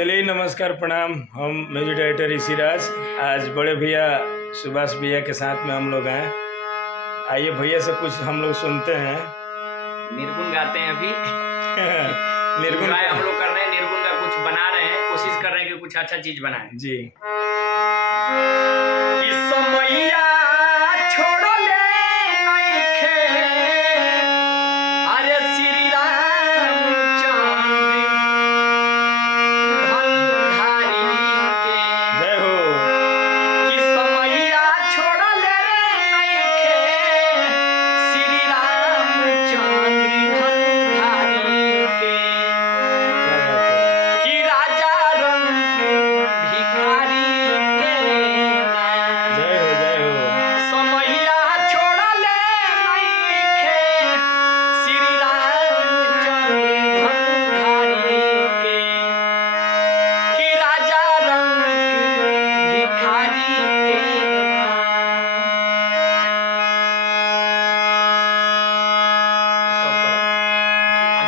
चलिए नमस्कार प्रणाम। हम म्यूजिक डायरेक्टर ऋषिराज आज बड़े भैया सुभाष भैया के साथ में हम लोग हैं। आइए भैया से कुछ हम लोग सुनते हैं। निर्गुण गाते हैं अभी। निर्गुण हम लोग कर रहे हैं, निर्गुण का कुछ बना रहे हैं, कोशिश कर रहे हैं कि कुछ अच्छा चीज बनाएं जी। कि समैया छोड़ो